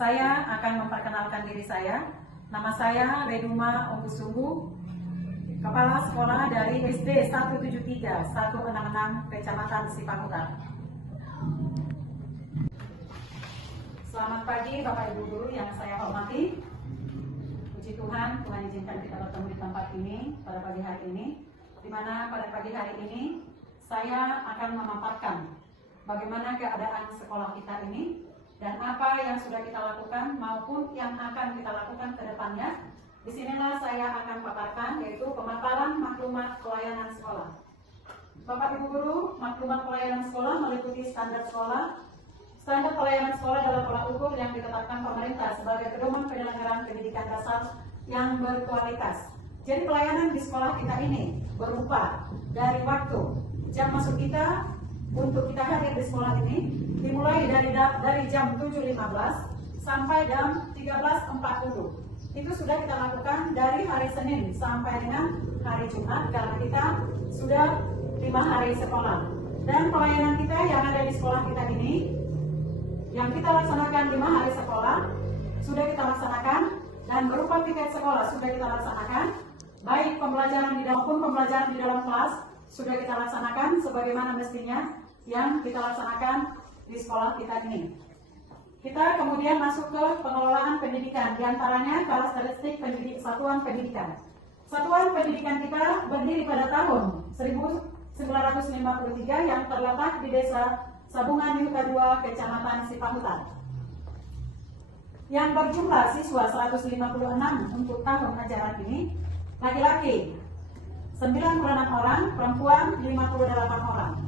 Saya akan memperkenalkan diri saya. Nama saya Reduma Onggusungu, Kepala Sekolah dari SD 173 166 Kecamatan Sipahutan. Selamat pagi Bapak Ibu Guru yang saya hormati. Puji Tuhan, Tuhan izinkan kita bertemu di tempat ini pada pagi hari ini, di mana pada pagi hari ini saya akan memaparkan bagaimana keadaan sekolah kita ini dan apa yang sudah kita lakukan maupun yang akan kita lakukan ke depannya. Disinilah saya akan paparkan, yaitu pemaparan maklumat pelayanan sekolah. Bapak Ibu Guru, maklumat pelayanan sekolah meliputi standar sekolah. Standar pelayanan sekolah adalah tolak ukur yang ditetapkan pemerintah sebagai pedoman penyelenggaraan pendidikan dasar yang berkualitas. Jadi pelayanan di sekolah kita ini berupa dari waktu jam masuk kita untuk kita hadir di sekolah ini dimulai dari jam 7.15 sampai jam 13.40. Itu sudah kita lakukan dari hari Senin sampai dengan hari Jumat karena kita sudah 5 hari sekolah. Dan pelayanan kita yang ada di sekolah kita ini yang kita laksanakan 5 hari sekolah sudah kita laksanakan, dan berupa tiket sekolah sudah kita laksanakan, baik pembelajaran di dalam maupun pembelajaran di dalam kelas sudah kita laksanakan sebagaimana mestinya yang kita laksanakan di sekolah kita ini. Kita kemudian masuk ke pengelolaan pendidikan, diantaranya karakteristik satuan pendidikan. Satuan pendidikan kita berdiri pada tahun 1953 yang terletak di Desa Sabungan Yuka 2, Kecamatan Sipahutan. Yang berjumlah siswa 156 untuk tahun ajaran ini. Laki-laki 96 orang, perempuan 58 orang.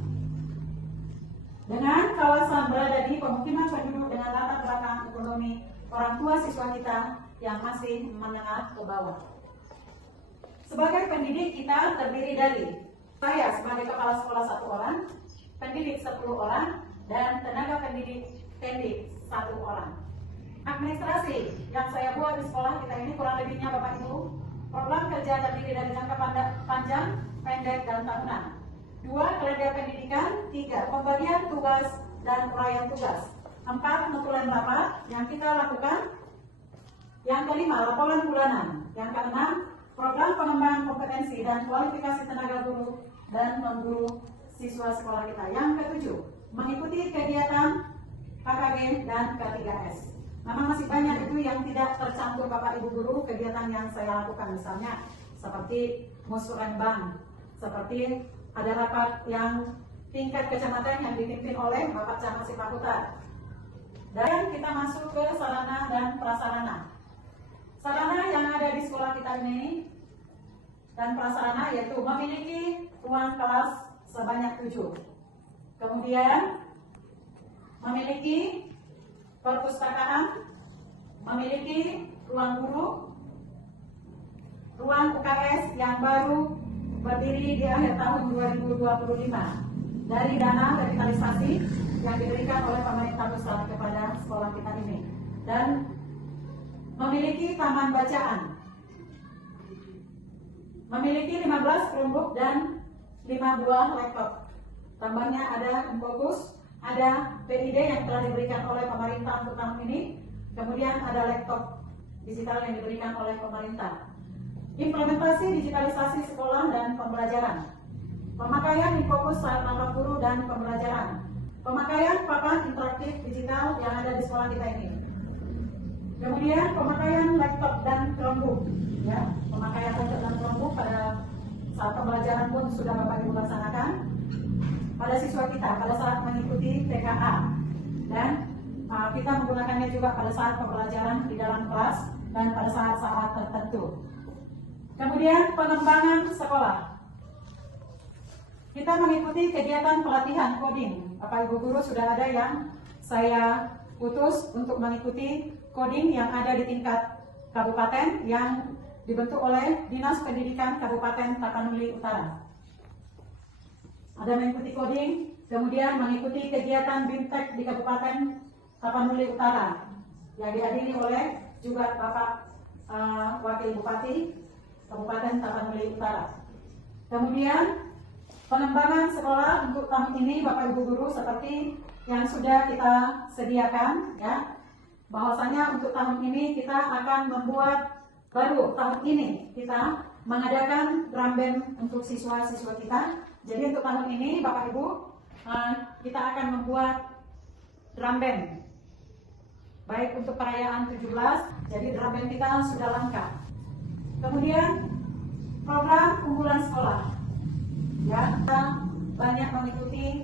Dengan kawasan berada di pemukiman penduduk dengan latar belakang ekonomi orang tua siswa kita yang masih menengah ke bawah. Sebagai pendidik kita terdiri dari saya sebagai kepala sekolah 1 orang, pendidik 10 orang, dan tenaga pendidik 1 orang. Administrasi yang saya buat di sekolah kita ini kurang lebihnya Bapak Ibu, program kerja terdiri dari jangka panjang, pendek, dan tahunan. 2. Kelenjar pendidikan. 3. Pembagian tugas dan uraian tugas. 4. Penuturan rapat yang kita lakukan. Yang kelima, laporan bulanan. Yang keenam, program pengembangan kompetensi dan kualifikasi tenaga guru dan non-guru siswa sekolah kita. Yang ketujuh, mengikuti kegiatan KKG dan K3S. Memang masih banyak itu yang tidak tercampur Bapak Ibu Guru kegiatan yang saya lakukan, misalnya seperti musrenbang, seperti ada rapat yang tingkat kecamatan yang dipimpin oleh Bapak Camat Sipahutan. Dan kita masuk ke sarana dan prasarana. Sarana yang ada di sekolah kita ini dan prasarana yaitu memiliki ruang kelas sebanyak 7. Kemudian memiliki perpustakaan, memiliki ruang guru, ruang UKS yang baru berdiri di akhir tahun 2025 dari dana revitalisasi yang diberikan oleh pemerintah pusat kepada sekolah kita ini, dan memiliki taman bacaan, memiliki 15 Chromebook dan 5 buah laptop. Tambahnya ada Infocus, ada PID yang telah diberikan oleh pemerintah untuk tahun ini, kemudian ada laptop digital yang diberikan oleh pemerintah. Implementasi digitalisasi sekolah dan pembelajaran, pemakaian Infocus saat rapat guru dan pembelajaran, pemakaian papan interaktif digital yang ada di sekolah kita ini. Kemudian pemakaian laptop dan Chromebook, ya, pemakaian laptop dan Chromebook pada saat pembelajaran pun sudah Bapak Ibu laksanakan pada siswa kita pada saat mengikuti TKA, dan kita menggunakannya juga pada saat pembelajaran di dalam kelas dan pada saat-saat tertentu. Kemudian pengembangan sekolah, kita mengikuti kegiatan pelatihan coding. Bapak Ibu Guru sudah ada yang saya utus untuk mengikuti coding yang ada di tingkat kabupaten yang dibentuk oleh Dinas Pendidikan Kabupaten Tapanuli Utara. Ada mengikuti coding, kemudian mengikuti kegiatan BIMTEK di Kabupaten Tapanuli Utara yang dihadiri oleh juga Bapak Wakil Bupati Kabupaten Tapanuli Utara. Kemudian pengembangan sekolah untuk tahun ini Bapak Ibu Guru seperti yang sudah kita sediakan, ya, bahwasanya untuk tahun ini kita akan membuat baru tahun ini kita mengadakan drum band untuk siswa-siswa kita. Jadi untuk tahun ini Bapak Ibu kita akan membuat drum band baik untuk perayaan 17. Jadi drum band kita sudah lengkap. Kemudian program unggulan sekolah, ya, kita banyak mengikuti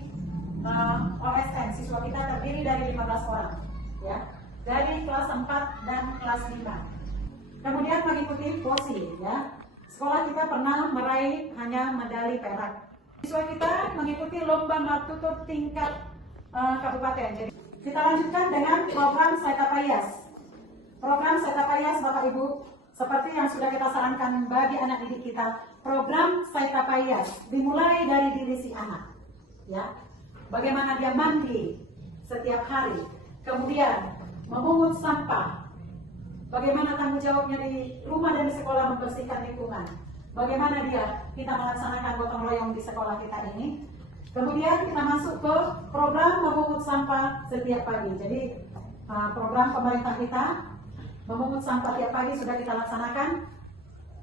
OSN. Siswa kita terdiri dari 15 orang, ya, dari kelas 4 dan kelas 5. Kemudian mengikuti POSI, ya. Sekolah kita pernah meraih hanya medali perak. Siswa kita mengikuti lomba martutur tingkat kabupaten. Jadi kita lanjutkan dengan program Saitapayas. Program Saitapayas Bapak Ibu, seperti yang sudah kita sarankan bagi anak didik kita, program Saitapayas dimulai dari diri si anak, ya. Bagaimana dia mandi setiap hari, kemudian memungut sampah, bagaimana tanggung jawabnya di rumah dan di sekolah membersihkan lingkungan, bagaimana kita melaksanakan gotong royong di sekolah kita ini. Kemudian kita masuk ke program memungut sampah setiap pagi. Jadi program pemerintah kita memungut sampah tiap pagi sudah kita laksanakan.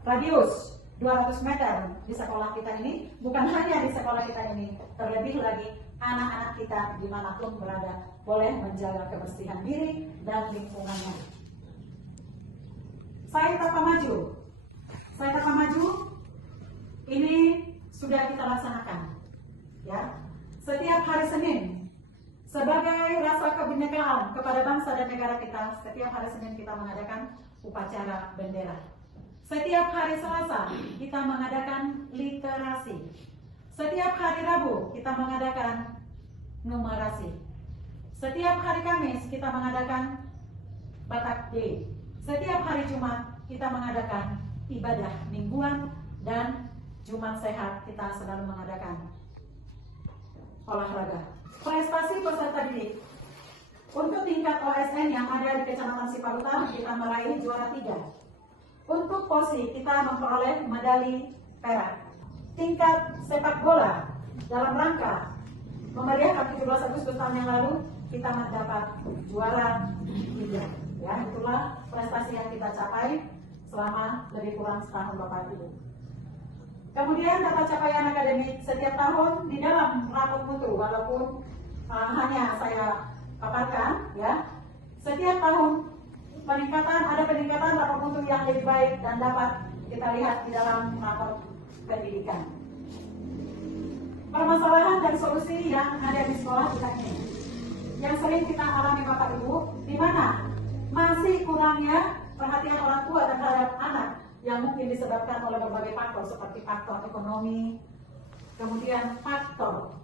Radius 200 meter di sekolah kita ini, bukan hanya di sekolah kita ini, terlebih lagi anak-anak kita dimanapun berada boleh menjaga kebersihan diri dan lingkungannya. Saitapa Maju. Saitapa Maju ini sudah kita laksanakan, ya. Setiap hari Senin sebagai rasa kebinekaan kepada bangsa dan negara kita, setiap hari Senin kita mengadakan upacara bendera. Setiap hari Selasa kita mengadakan literasi. Setiap hari Rabu kita mengadakan numerasi. Setiap hari Kamis kita mengadakan Batak Day. Setiap hari Jumat kita mengadakan ibadah mingguan, dan Jumat sehat kita selalu mengadakan olahraga. Prestasi peserta didik untuk tingkat OSN yang ada di Kecamatan Siparuta kita meraih juara 3. Untuk POSI kita memperoleh medali perak. Tingkat sepak bola dalam rangka memeriahkan 17 Agustus tahun yang lalu kita mendapat juara 3. Ya, itulah prestasi yang kita capai selama lebih kurang setahun Bapak Ibu. Kemudian data capaian akademik setiap tahun di dalam rapor mutu, walaupun hanya saya paparkan, ya, setiap tahun ada peningkatan rapor mutu yang lebih baik dan dapat kita lihat di dalam rapor pendidikan. Permasalahan dan solusi yang ada di sekolah kita ini, yang sering kita alami Bapak Ibu, di mana masih kurangnya perhatian orang tua terhadap anak yang mungkin disebabkan oleh berbagai faktor seperti faktor ekonomi, kemudian faktor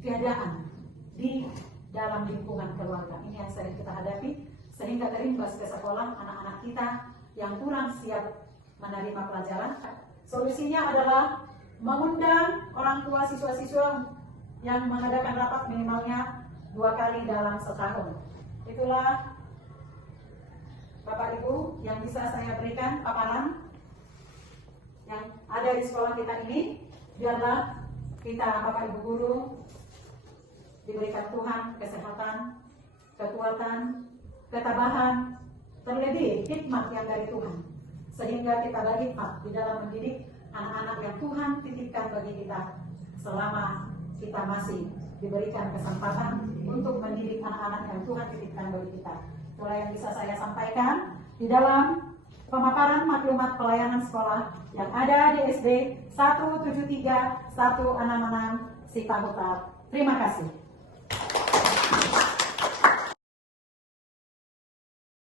keadaan di dalam lingkungan keluarga. Ini yang sering kita hadapi, sehingga terimbas ke sekolah anak-anak kita yang kurang siap menerima pelajaran. Solusinya adalah mengundang orang tua siswa-siswa yang mengadakan rapat minimalnya 2 kali dalam setahun. Itulah Bapak Ibu yang bisa saya berikan paparan yang ada di sekolah kita ini. Biarlah kita Bapak Ibu guru diberikan Tuhan kesehatan, kekuatan, ketabahan, terlebih hikmat yang dari Tuhan, sehingga kita berhikmat di dalam mendidik anak-anak yang Tuhan titipkan bagi kita selama kita masih diberikan kesempatan untuk mendidik anak-anak yang Tuhan titipkan bagi kita. Itulah yang bisa saya sampaikan di dalam pemaparan maklumat pelayanan sekolah yang ada di SD 173 166 Sipahutat. Terima kasih.